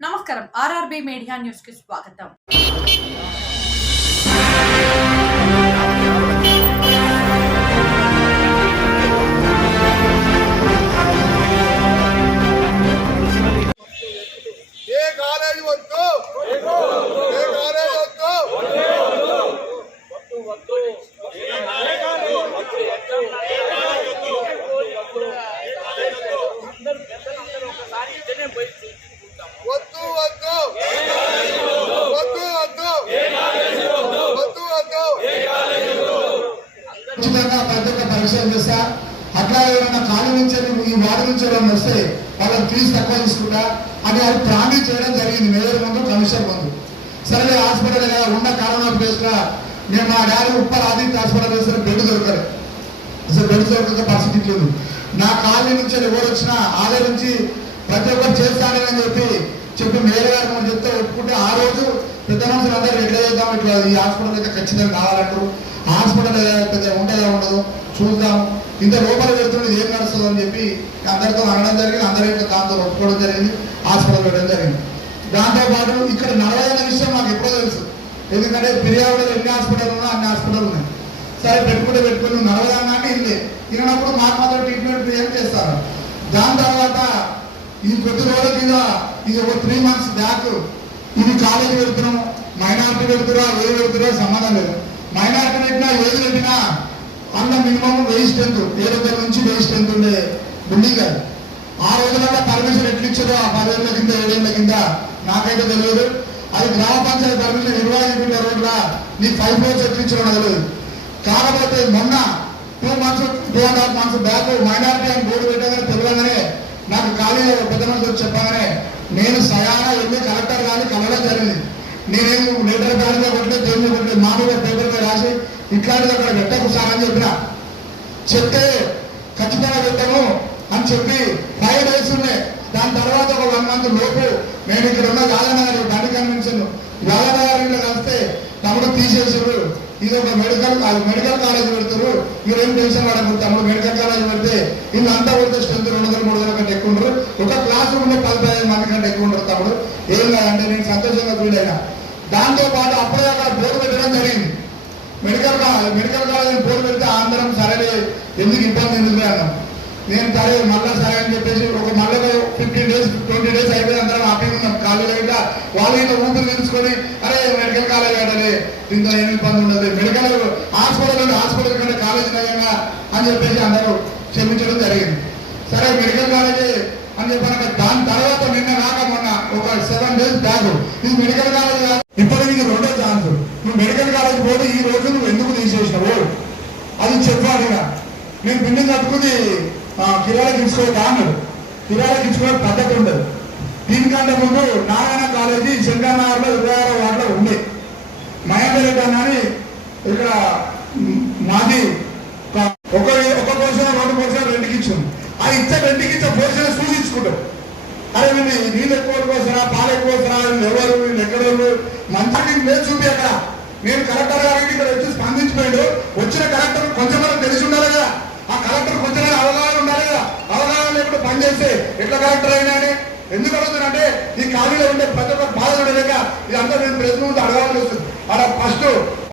నమస్కారం RRB media news కి స్వాగతం ఏ కాలేజ్ వద్దు ఏ కాలేజ్ వద్దు ప్రతి చేస్తా అట్లా ఏమైనా కాలం నుంచి ఈ వార్డు నుంచి ఎవరైనా వస్తే వాళ్ళకి ఫీజు తక్కువ తీసుకుంటా అని అది ప్రామిస్ చేయడం జరిగింది. మేయర్ ముందు కమిషనర్ ముందు. సరే హాస్పిటల్ ఉన్న కరోనా ప్లేస్ నేను మా డాడీ ఉప్పర్ ఆదిత్య హాస్పిటల్ వేసిన బెడ్ దొరకరు అసలు బెడ్ దొరకక పరిస్థితి లేదు నా కాలనీ నుంచి ఎవరు వచ్చినా ఆలయ నుంచి ప్రతి ఒక్కరు చేస్తానని చెప్పి చెప్పి మేయర్ గారు మనం చెప్తే ఒప్పుకుంటే ఆ రోజు పెద్ద మనుషులు అందరూ ఎట్లా చేద్దాం ఇట్లా ఈ హాస్పిటల్ అయితే ఖచ్చితంగా కావాలంటారు. హాస్పిటల్ పెద్ద ఉంటుందా ఉండదు? చూద్దాం. ఇంత లోపల పెడుతుంది ఏం నడుస్తుంది అని చెప్పి అందరితో అనడం జరిగింది. అందరి ఇట్లా దాంతో ఒప్పుకోవడం జరిగింది. హాస్పిటల్ పెట్టడం జరిగింది. దాంతో పాటు ఇక్కడ నడవదన్న విషయం మాకు ఎప్పుడో తెలుసు. ఎందుకంటే ఫిర్యాదులో ఎన్ని హాస్పిటల్ ఉన్నా అన్ని హాస్పిటల్ ఉన్నాయి. సరే పెట్టుకుంటే పెట్టుకుని నువ్వు నడవదాన్ని అంటే ఇల్లే. తినప్పుడు మాకు మాత్రం ట్రీట్మెంట్ ఏం చేస్తారు? దాని తర్వాత ఈ కొద్ది రోజుల కింద ఇది ఒక త్రీ మంత్స్ బ్యాక్ ఇది కాలేజీ పెడుతున్నాము మైనార్టీ పెడుతురా ఏది పెడుతురా సంబంధం లేదు. మైనార్టీ పెట్టినా ఏది పెట్టినా అన్న మినిమం వెయ్యి స్ట్రెంత్ ఏడు వందల నుంచి వెయ్యి స్ట్రెంత్ ఉండే బిల్డింగ్ అది. ఆ రోజులలో పర్మిషన్ ఎట్లు ఇచ్చారో ఆ పదేళ్ళ కింద ఏడేళ్ళ కింద నాకైతే తెలియదు. అది గ్రామ పంచాయతీ పర్మిషన్ ఇరవై ఐదు రోజుల నీ ఫైవ్ ఫ్లోర్స్ ఎట్లు ఇచ్చారో నాకు తెలియదు. కాకపోతే మొన్న two months two and half months back minority అని బోర్డు పెట్టగానే తెలియగానే నాకు ఖాళీలో పెద్ద మనుషులు చెప్పగానే నేను సయానా వెళ్ళి కలెక్టర్ కానీ కలవడం జరిగింది. నేనేం లెటర్ బ్యాడ్గా కొట్టే దేని కొట్టే మామూలుగా పేపర్ మీద రాసి ఇట్లాంటిది అక్కడ పెట్టకు సార్ అని చెప్పిన. చెప్తే ఖచ్చితంగా పెట్టాము అని చెప్పి ఫైవ్ డేస్ ఉన్నాయి. దాని తర్వాత ఒక వన్ మంత్ లోపు నేను ఇక్కడ ఉన్న గాలనగర్ ఇది ఒక మెడికల్ మెడికల్ కాలేజ్ పెడతారు. మీరేం టెన్షన్ పడకూడదు తమ్ముడు మెడికల్ కాలేజ్ పెడితే ఇల్లు అంతా పెడితే స్ట్రెంత్ రెండు వందల మూడు వందల కంటే ఎక్కువ ఉండరు. ఒక క్లాస్ రూమ్లో పది ఐదు మంది కంటే ఎక్కువ ఉండరు తమ్ముడు. ఏం కాదంటే నేను సంతోషంగా ఫీల్ అయినా దాంతో పాటు అప్పుడే అక్కడ బోర్డు పెట్టడం జరిగింది. Medical college medical college board పెడితే ఆంధ్రం సరే ఎందుకు ఇబ్బంది ఎందుకు అన్నాం. నేను సరే మళ్ళా సరే అని చెప్పేసి ఒక మళ్ళీ ఫిఫ్టీన్ హ్యాపీగా ఉన్నాం కాలేజ్ వాళ్ళు ఇట్లా ఊపిరి తెలుసుకొని అరే మెడికల్ కాలేజ్ కట్టాలి దీంతో ఏమి ఇబ్బంది ఉండదు మెడికల్ హాస్పిటల్ హాస్పిటల్ కంటే కాలేజ్ నయంగా అని చెప్పేసి అందరూ క్షమించడం జరిగింది. సరే మెడికల్ కాలేజీ అని చెప్పి దాని తర్వాత నిన్న కాక మొన్న ఒక సెవెన్ డేస్ బ్యాక్ ఇది మెడికల్ కాలేజ్ కాదు. ఇప్పటికి నీకు రెండో ఛాన్స్ నువ్వు మెడికల్ కాలేజ్ పోతే ఈ రోజు నువ్వు ఎందుకు తీసేసినావు? అది చెప్పాలి నేను బిల్డింగ్ కట్టుకుని ఆ, కిరాయికి ఇచ్చుకోవద్దా అన్నాడు కిరాయికి ఇచ్చుకోవడం పద్ధతి ఉండదు. దీనికంటే ముందు నారాయణ కాలేజీ శంకరనగర్లో ఇరవై ఆరో వార్డులో ఉంది. మహేందర్ అని ఇక్కడ మాది ఒక- ఒక పోషణ రెండు పోషణ రెండుకి ఇచ్చింది ఆ ఇచ్చే రెండుకి ఇచ్చే పోషణ సూచించుకుంటాం. అరే వీళ్ళు నీళ్ళు ఎక్కువ పోసినా పాలు ఎక్కువ పోసినా ఎవరు వీళ్ళు ఎక్కడ మంచికి చూపి అక్కడ. నేను కలెక్టర్ గారికి ఇక్కడ వచ్చి స్పందించిపోయాడు. వచ్చిన కలెక్టర్ కొంచెం తెలిసి ఉండాలి కదా. ఆ కలెక్టర్ కొంచెం అవగాహన ఉండాలి కదా. అవగాహన లేకుండా పనిచేస్తే ఎట్లా కలెక్టర్ అయినా అని. నీ ఖాళీలో ఉంటే ప్రతి ఒక్క బాధ ఉండలేక ఇదంతా నేను ప్రజలు ముందు అడగాల్సి వస్తుంది. అక్కడ ఫస్ట్